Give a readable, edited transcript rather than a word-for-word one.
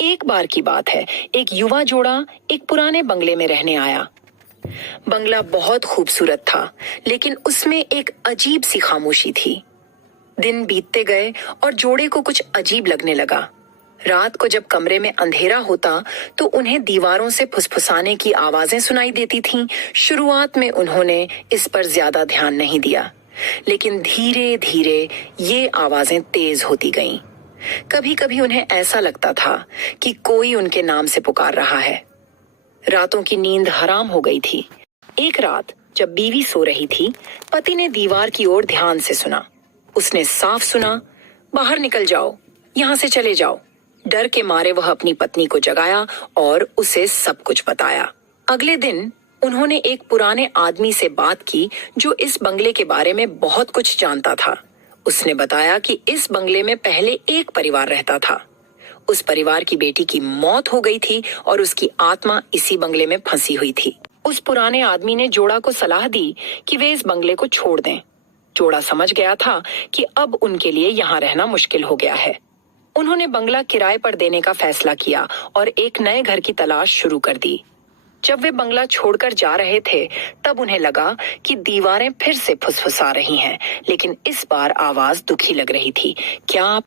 एक बार की बात है, एक युवा जोड़ा एक पुराने बंगले में रहने आया। बंगला बहुत खूबसूरत था, लेकिन उसमें एक अजीब सी खामोशी थी। दिन बीतते गए और जोड़े को कुछ अजीब लगने लगा। रात को जब कमरे में अंधेरा होता तो उन्हें दीवारों से फुसफुसाने की आवाजें सुनाई देती थीं। शुरुआत में उन्होंने इस पर ज्यादा ध्यान नहीं दिया, लेकिन धीरे धीरे ये आवाजें तेज होती गईं। कभी कभी उन्हें ऐसा लगता था कि कोई उनके नाम से पुकार रहा है। रातों की नींद हराम हो गई थी। एक रात जब बीवी सो रही थी, पति ने दीवार की ओर ध्यान से सुना। उसने साफ सुना, बाहर निकल जाओ, यहाँ से चले जाओ। डर के मारे वह अपनी पत्नी को जगाया और उसे सब कुछ बताया। अगले दिन उन्होंने एक पुराने आदमी से बात की जो इस बंगले के बारे में बहुत कुछ जानता था। उसने बताया कि इस बंगले में पहले एक परिवार रहता था। उस परिवार की बेटी की मौत हो गई थी और उसकी आत्मा इसी बंगले में फंसी हुई थी। उस पुराने आदमी ने जोड़ा को सलाह दी कि वे इस बंगले को छोड़ दें। जोड़ा समझ गया था कि अब उनके लिए यहाँ रहना मुश्किल हो गया है। उन्होंने बंगला किराए पर देने का फैसला किया और एक नए घर की तलाश शुरू कर दी। जब वे बंगला छोड़कर जा रहे थे, तब उन्हें लगा कि दीवारें फिर से फुसफुसा रही हैं, लेकिन इस बार आवाज दुखी लग रही थी। क्या